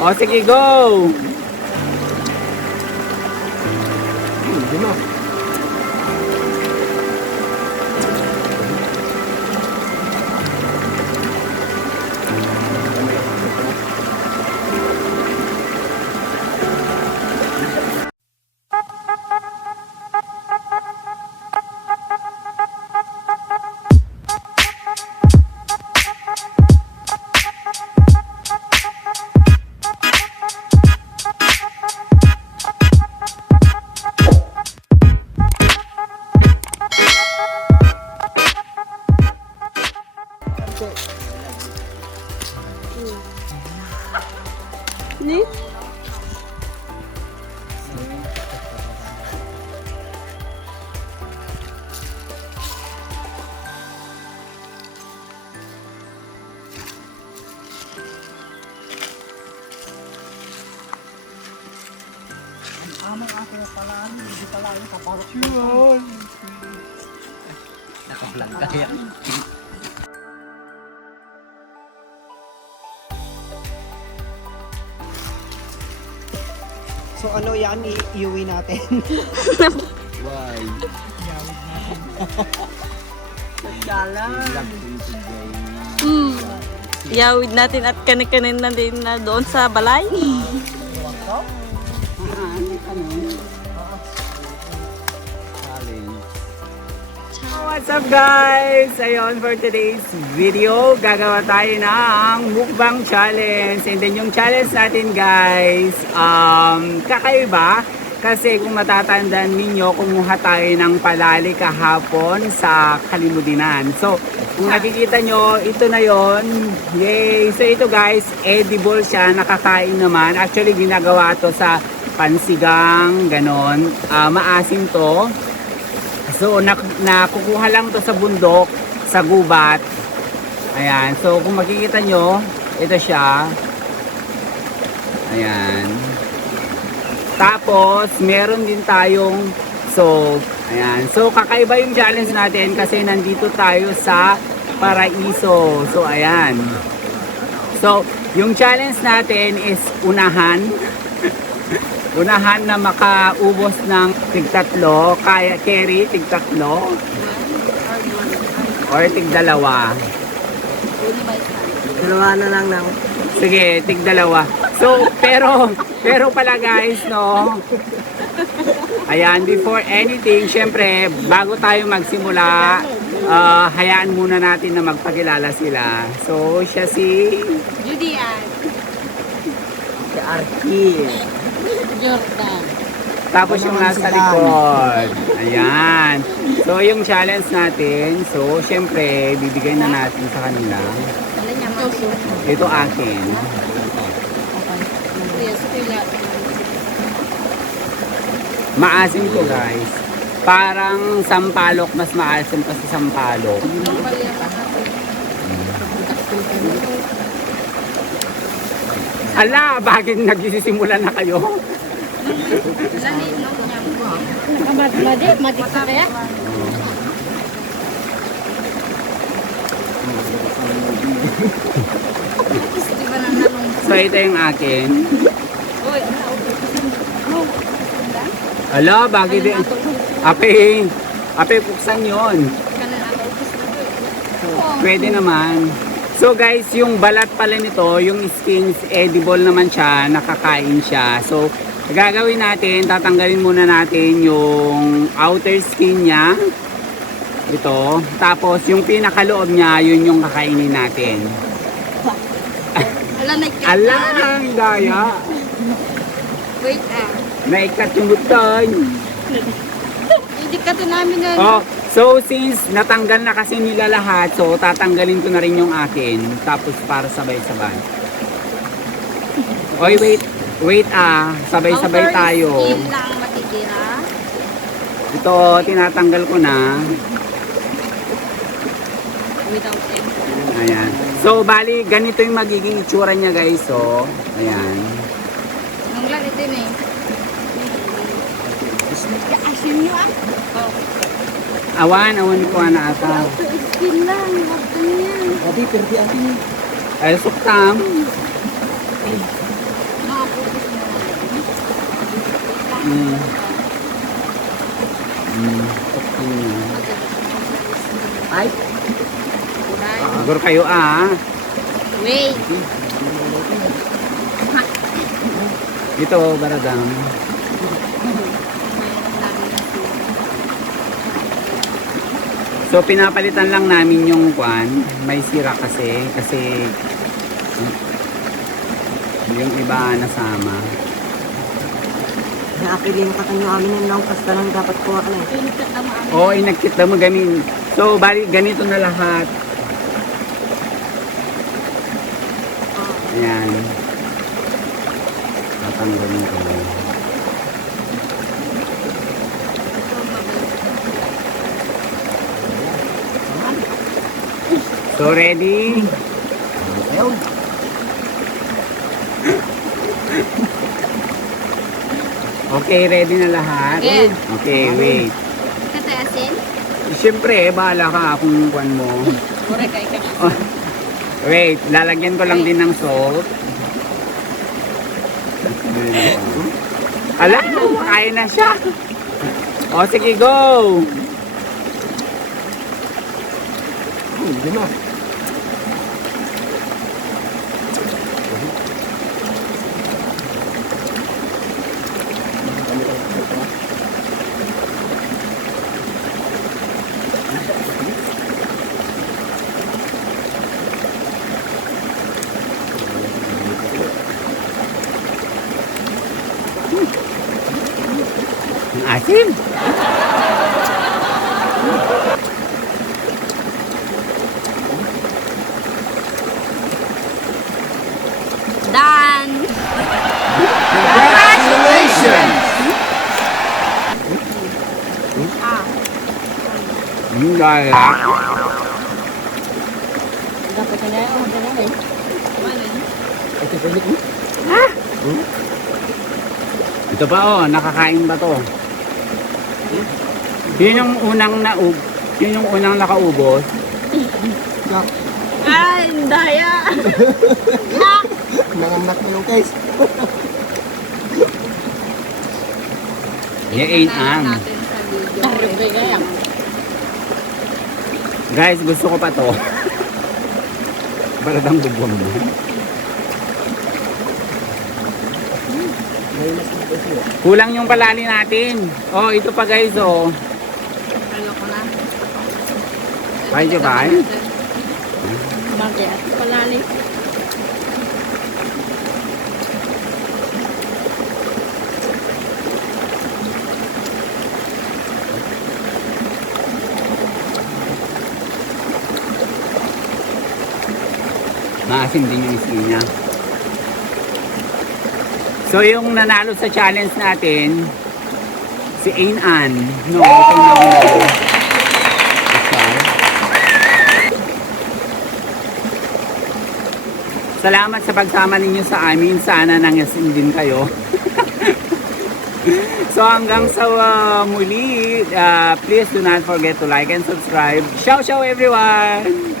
O, sige, go! Ni? Naka-vlog kaya. So ano yan, iuwi natin? Why? Nagdalan. Yawid natin at kanin-kanin na din na doon sa balay. What's up guys? Ayun, for today's video, gagawa tayo ng mukbang challenge. And then yung challenge natin guys, kakaiba. Kasi kung matatandaan ninyo, kumuha tayo ng palali kahapon sa Kalimudinan. So, kung nakikita nyo, ito na yon. Yay! So ito guys, edible siya, nakakain naman. Actually, ginagawa to sa pansigang, ganon. Maasim to. So, nakukuha lang to sa bundok, sa gubat. Ayan. So, kung makikita nyo, ito siya. Ayan. Tapos, meron din tayong soap. Ayan. So, kakaiba yung challenge natin kasi nandito tayo sa Paraiso. So, ayan. So, yung challenge natin is unahan. Unahan na makaubos ng tig-tatlo, kaya carry tig-tatlo or tig-dalawa. Dalawa na lang na. Sige, tig-dalawa. So, pero pala guys, no. Ayan, before anything, syempre, bago tayo magsimula, hayaan muna natin na magpakilala sila. So, siya si Judy Ann. Si Archie. Jordan. tapos yung nasa likod. Ayan. So, yung challenge natin, so, syempre, bibigay na natin sa kanila. Ito akin. Maasim to guys. Parang sampalok, mas maasim pa sa sampalok. Ala, bakit nagsisimula na kayo? Madik ka kaya? So, ito yung akin. Ala, bakit din? Ape, buksan yon. Pwede naman. So guys, yung balat pala nito, yung skins, edible naman siya, nakakain siya. So, gagawin natin, tatanggalin muna natin yung outer skin niya. Ito. Tapos, yung pinakaloob niya, yun yung kakainin natin. Ala, ang daya. Wait Naikat yung buton. Hindi ka to namin na. Oh, so since natanggal na kasi nila lahat, so tatanggalin ko na rin yung akin. Tapos para sabay-sabay. Oy, wait sabay-sabay tayo. Skin lang matitira. Ito, tinatanggal ko na. Without egg. Ayan. So, bali, ganito yung magiging itsura niya guys. So, ayan. Nung lang ito na eh. Asin nyo Awan ko na ata. Skin lang. Huwag ka niyan. Adi, perdi akin. Ay, suktam. Mm. Mm. Ay, siguro kayo Wait. Dito, baradang. So, pinapalitan lang namin yung kwan. May sira kasi yung iba nasama. Naapilin ka kanyo amin yung long pass lang dapat kuha ka na eh. Oo, inagkit na mo gamin. So, bali, ganito na lahat. Ayan. Tatanggalin ko. So, ready? Ayun. Okay, ready na lahat? Yes. Okay, wait. Katayasin? Siyempre, bahala ka kung kwan mo. Mura kay ka. Oh, wait, lalagyan ko lang din ng salt. Ala, kaya na siya. O, sige, go! Hindi na. Ang asim. Done! Congratulations! Ang gala. Dapat ka na yung dala eh. Ito pilit mo. Ito pa nakakain ba to? Yun yung unang yun yung unang nakaubos. Ay, daya! Nanganak na yung case. Yain ang. Tarbe kaya. Guys, gusto ko pa to. Baradang bubong mo. Kulang yung palali natin. Oh, ito pa guys, oh. Ano ko na? Kaya nyo ba? Mati at palali. Maasim din yung isi niya. So yung nanalo sa challenge natin, si Ain Ann. No, ito na ako. Salamat sa pagsama ninyo sa amin. Sana nangasin din kayo. So hanggang sa muli, please do not forget to like and subscribe. Ciao, ciao everyone!